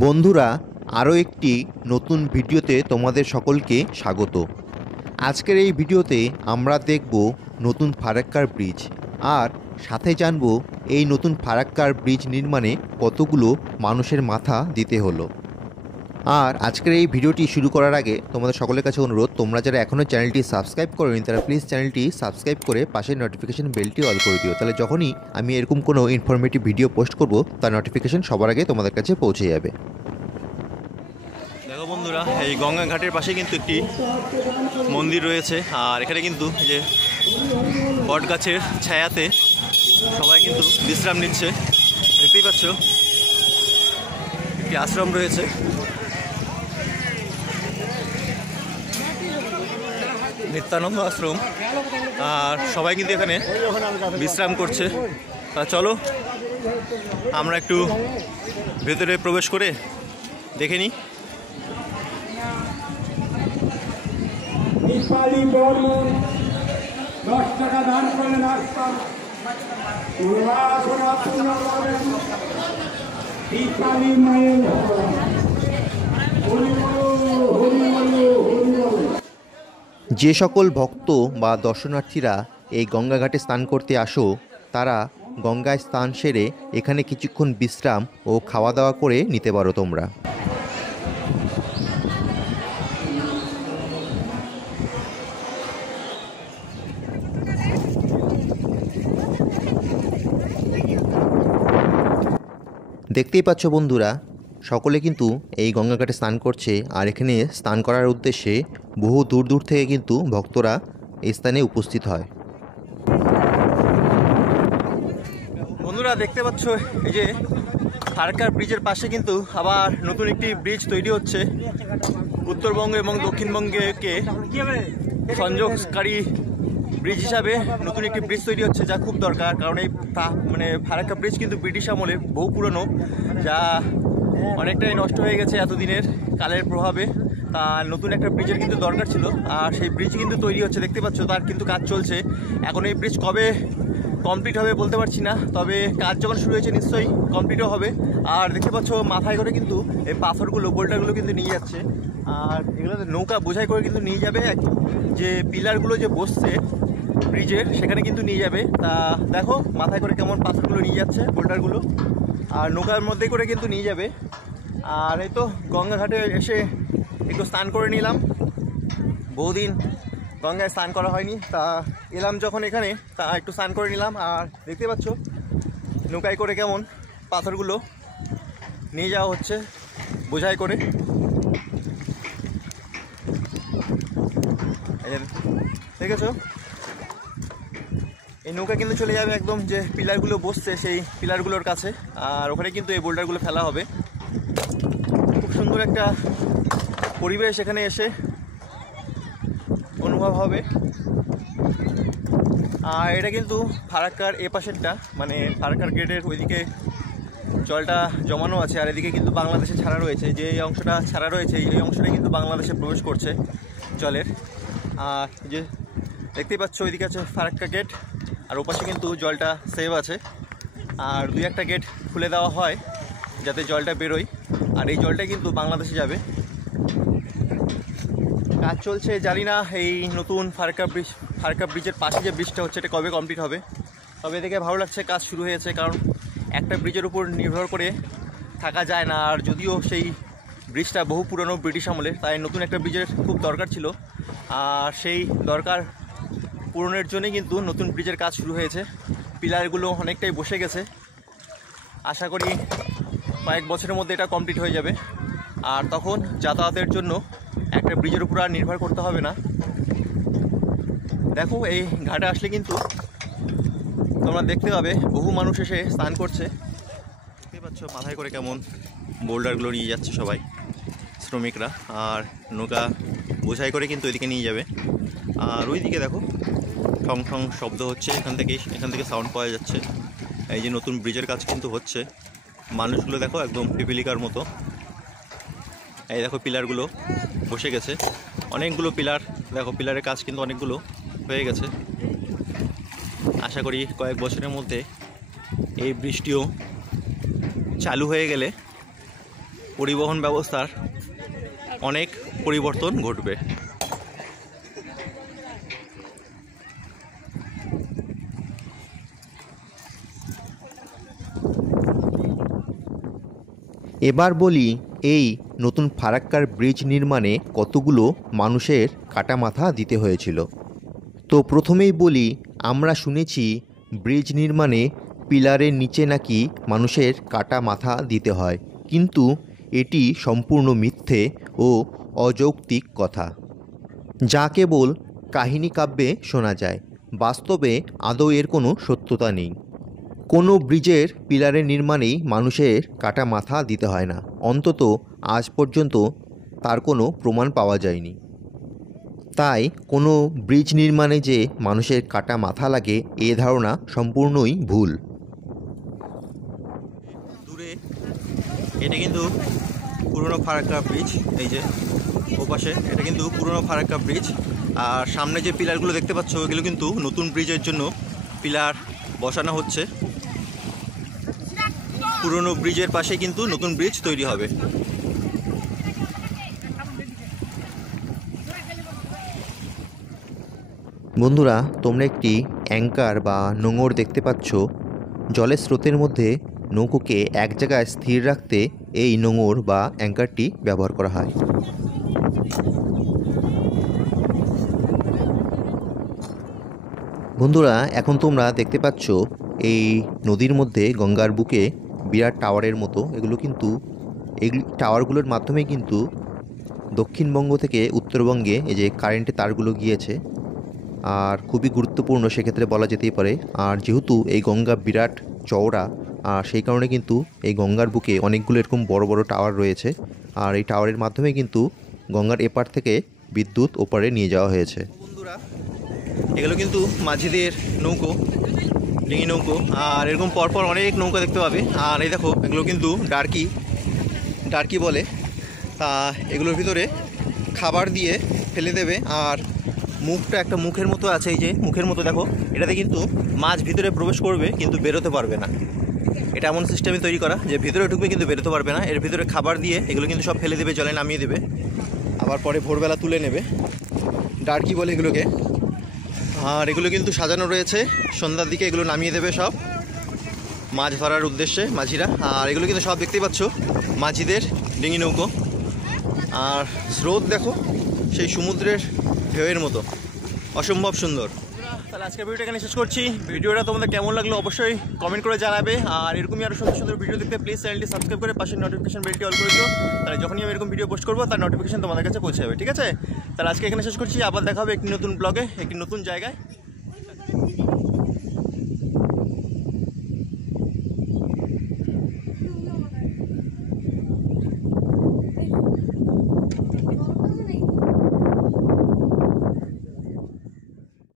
বন্ধুরা, আরও একটি নতুন ভিডিওতে তোমাদের সকলকে স্বাগত। আজকের এই ভিডিওতে আমরা দেখব নতুন ফারাক্কার ব্রিজ, আর সাথে জানব এই নতুন ফারাক্কার ব্রিজ নির্মাণে কতগুলো মানুষের মাথা দিতে হলো। আর আজকের এই ভিডিওটি শুরু করার আগে তোমাদের সকলের কাছে অনুরোধ, তোমরা যারা এখনও চ্যানেলটি সাবস্ক্রাইব করোনি তারা প্লিজ চ্যানেলটি সাবস্ক্রাইব করে পাশের নোটিফিকেশন বেলটি অল করে দিও। তাহলে যখনই আমি এরকম কোনো ইনফরমেটিভ ভিডিও পোস্ট করব তার নোটিফিকেশন সবার আগে তোমাদের কাছে পৌঁছে যাবে। দেখো বন্ধুরা, এই গঙ্গা ঘাটের পাশে কিন্তু একটি মন্দির রয়েছে, আর এখানে কিন্তু যে বট গাছের ছায়াতে সবাই কিন্তু বিশ্রাম নিচ্ছে। দেখতেই পাচ্ছ একটি আশ্রম রয়েছে, নিত্যানন্দ আশ্রম, আর সবাই কিন্তু এখানে বিশ্রাম করছে। তা চলো আমরা একটু ভেতরে প্রবেশ করে দেখে নিই। যে সকল ভক্ত বা দর্শনার্থীরা এই গঙ্গাঘাটে স্নান করতে আসো, তারা গঙ্গায় স্নান সেরে এখানে কিছুক্ষণ বিশ্রাম ও খাওয়া দাওয়া করে নিতে পারো তোমরা। দেখতেই পাচ্ছ বন্ধুরা, সকলে কিন্তু এই গঙ্গাঘাটে স্নান করছে, আর এখানে স্নান করার উদ্দেশ্যে বহু দূর দূর থেকে কিন্তু ভক্তরা এই স্থানে উপস্থিত হয়। বন্ধুরা দেখতে পাচ্ছ এই যে ফারাক্কার ব্রিজের পাশে কিন্তু আবার নতুন একটি ব্রিজ তৈরি হচ্ছে। উত্তরবঙ্গ এবং দক্ষিণবঙ্গকে সংযোগকারী ব্রিজ হিসাবে নতুন একটি ব্রিজ তৈরি হচ্ছে, যা খুব দরকার। কারণ এই ফারাক্কা ব্রিজ কিন্তু ব্রিটিশ আমলে বহু পুরনো, যা অনেকটাই নষ্ট হয়ে গেছে এতদিনের কালের প্রভাবে। তা নতুন একটা ব্রিজের কিন্তু দরকার ছিল, আর সেই ব্রিজ কিন্তু তৈরি হচ্ছে। দেখতে পাচ্ছ তার কিন্তু কাজ চলছে। এখন এই ব্রিজ কবে কমপ্লিট হবে বলতে পারছি না, তবে কাজ যখন শুরু হয়েছে নিশ্চয়ই কমপ্লিটও হবে। আর দেখতে পাচ্ছ মাথায় করে কিন্তু এই পাথরগুলো, বোল্ডারগুলো কিন্তু নিয়ে যাচ্ছে, আর এগুলো নৌকা বোঝাই করে কিন্তু নিয়ে যাবে। যে পিলারগুলো যে বসছে ব্রিজের, সেখানে কিন্তু নিয়ে যাবে। তা দেখো মাথায় করে কেমন পাথরগুলো নিয়ে যাচ্ছে, বোল্ডারগুলো, আর নৌকার মধ্যে করে কিন্তু নিয়ে যাবে। আর এই তো গঙ্গাঘাটে এসে একটু স্নান করে নিলাম, বহুদিন গঙ্গায় স্নান করা হয়নি। তা এলাম যখন এখানে, তা একটু স্নান করে নিলাম। আর দেখতে পাচ্ছ নৌকায় করে কেমন পাথরগুলো নিয়ে যাওয়া হচ্ছে বোঝাই করে। দেখেছো এই নৌকা কিন্তু চলে যাবে একদম যে পিলারগুলো বসছে সেই পিলারগুলোর কাছে, আর ওখানে কিন্তু এই বোল্ডারগুলো ফেলা হবে। খুব সুন্দর একটা পরিবেশ এখানে এসে অনুভব হবে। আর এটা কিন্তু ফারাক্কার এ পাশেরটা, মানে ফারাক্কার গেটের ওইদিকে জলটা জমানো আছে, আর এদিকে কিন্তু বাংলাদেশে ছাড়া রয়েছে। যে এই অংশটা ছাড়া রয়েছে, এই অংশটা কিন্তু বাংলাদেশে প্রবেশ করছে জলের। আর যে দেখতেই পাচ্ছ ওইদিকে আছে ফারাক্কা গেট, আর ওপাশে কিন্তু জলটা সেভ আছে। আর দুই একটা গেট খুলে দেওয়া হয় যাতে জলটা বেরোয়, আর এই জলটা কিন্তু বাংলাদেশে যাবে। কাজ চলছে, জানি না এই নতুন ফারাক্কা ব্রিজের পাশে যে ব্রিজটা হচ্ছে এটা কবে কমপ্লিট হবে। তবে এদিকে ভালো লাগছে, কাজ শুরু হয়েছে। কারণ একটা ব্রিজের উপর নির্ভর করে থাকা যায় না, আর যদিও সেই ব্রিজটা বহু পুরনো ব্রিটিশ আমলের, তাই নতুন একটা ব্রিজের খুব দরকার ছিল। আর সেই দরকার পূরণের জন্যই কিন্তু নতুন ব্রিজের কাজ শুরু হয়েছে। পিলারগুলো অনেকটাই বসে গেছে, আশা করি কয়েক বছরের মধ্যে এটা কমপ্লিট হয়ে যাবে। আর তখন যাতায়াতের জন্য একটা ব্রিজের উপর আর নির্ভর করতে হবে না। দেখো এই ঘাটে আসলে কিন্তু তোমরা দেখতে পাবে বহু মানুষ এসে স্নান করছে। দেখতে পাচ্ছ মাথায় করে কেমন বোল্ডারগুলো নিয়ে যাচ্ছে সবাই শ্রমিকরা, আর নৌকা বোঝাই করে কিন্তু ওইদিকে নিয়ে যাবে। আর ওইদিকে দেখো ঠং ঠং শব্দ হচ্ছে, এখান থেকে সাউন্ড পাওয়া যাচ্ছে। এই যে নতুন ব্রিজের কাজ কিন্তু হচ্ছে, মানুষগুলো দেখো একদম পিপিলিকার মতো। এই দেখো পিলারগুলো বসে গেছে, অনেকগুলো পিলার, দেখো পিলারের কাজ কিন্তু অনেকগুলো হয়ে গেছে। আশা করি কয়েক বছরের মধ্যে এই ব্রিজটিও চালু হয়ে গেলে পরিবহন ব্যবস্থার অনেক পরিবর্তন ঘটবে। এবার বলি এই নতুন ফারাক্কার ব্রিজ নির্মাণে কতগুলো মানুষের কাটা মাথা দিতে হয়েছিল। তো প্রথমেই বলি, আমরা শুনেছি ব্রিজ নির্মাণে পিলারের নিচে নাকি মানুষের কাটা মাথা দিতে হয়, কিন্তু এটি সম্পূর্ণ মিথ্যে ও অযৌক্তিক কথা, যা কেবল কাহিনী কাব্যে শোনা যায়। বাস্তবে আদৌ এর কোনো সত্যতা নেই। কোনো ব্রিজের পিলারের নির্মাণেই মানুষের কাটা মাথা দিতে হয় না, অন্তত আজ পর্যন্ত তার কোনো প্রমাণ পাওয়া যায়নি। তাই কোনো ব্রিজ নির্মাণে যে মানুষের কাটা মাথা লাগে এ ধারণা সম্পূর্ণই ভুল। দূরে এটা কিন্তু পুরনো ফারাক্কা ব্রিজ, এই যে ওপাশে এটা কিন্তু পুরনো ফারাক্কা ব্রিজ। আর সামনে যে পিলারগুলো দেখতে পাচ্ছ এগুলো কিন্তু নতুন ব্রিজের জন্য পিলার বসানো হচ্ছে। পুরনো ব্রিজের পাশে কিন্তু নতুন ব্রিজ তৈরি হবে। বন্ধুরা, তোমরা একটি অ্যাঙ্কার বা নোঙর দেখতে পাচ্ছ। জলের স্রোতের মধ্যে নৌকোকে এক জায়গায় স্থির রাখতে এই নোঙর বা অ্যাঙ্কারটি ব্যবহার করা হয়। বন্ধুরা, এখন তোমরা দেখতে পাচ্ছ এই নদীর মধ্যে গঙ্গার বুকে বিরাট টাওয়ারের মতো, এগুলো কিন্তু এই টাওয়ারগুলোর মাধ্যমে কিন্তু দক্ষিণবঙ্গ থেকে উত্তরবঙ্গে এই যে কারেন্টের তারগুলো গিয়েছে, আর খুবই গুরুত্বপূর্ণ সেক্ষেত্রে বলা যেতেই পারে। আর যেহেতু এই গঙ্গা বিরাট চওড়া, আর সেই কারণে কিন্তু এই গঙ্গার বুকে অনেকগুলো এরকম বড় বড় টাওয়ার রয়েছে, আর এই টাওয়ারের মাধ্যমে কিন্তু গঙ্গার এপার থেকে বিদ্যুৎ ওপারে নিয়ে যাওয়া হয়েছে। বন্ধুরা, এগুলো কিন্তু মাঝিদের নৌকো, ডিঙি নৌকো, আর এরকম পরপর অনেক নৌকা দেখতে পাবে। আর এই দেখো, এগুলো কিন্তু ডার্কি বলে। তা এগুলোর ভিতরে খাবার দিয়ে ফেলে দেবে। আর মুখটা একটা মুখের মতো আছে, এই যে মুখের মতো দেখো, এটাতে কিন্তু মাছ ভিতরে প্রবেশ করবে কিন্তু বেরোতে পারবে না। এটা এমন সিস্টেমে তৈরি করা যে ভিতরে ঢুকবে কিন্তু বেরোতে পারবে না। এর ভিতরে খাবার দিয়ে এগুলো কিন্তু সব ফেলে দেবে, জলে নামিয়ে দেবে, আবার পরে ভোরবেলা তুলে নেবে। ডার্কি বলে এগুলোকে। আর এগুলো কিন্তু সাজানো রয়েছে, সন্ধ্যার দিকে এগুলো নামিয়ে দেবে সব মাছ ধরার উদ্দেশ্যে মাঝিরা। আর এগুলো কিন্তু সব দেখতেই পাচ্ছ মাঝিদের ডিঙি নৌকো। আর স্রোত দেখো সেই সমুদ্রের ঢেউয়ের মতো, অসম্ভব সুন্দর। তাহলে আজকের ভিডিওটা এখানে শেষ করছি। ভিডিওটা তোমাদের কেমন লাগলো অবশ্যই কমেন্ট করে জানাবে। আর এরকমই আরও সুন্দর সুন্দর ভিডিও দেখতে প্লিজ চ্যানেলটি সাবস্ক্রাইব করে পাশের নোটিফিকেশন বেলটি অল করে দিও। তাহলে যখনই আমি এরকম ভিডিও পোস্ট করবো তার নোটিফিকেশন তোমাদের কাছে পৌঁছে যাবে। ঠিক আছে, তাহলে আজকে এখানে শেষ করছি। আবার দেখা হবে একটি নতুন ব্লগে, একটি নতুন জায়গায়।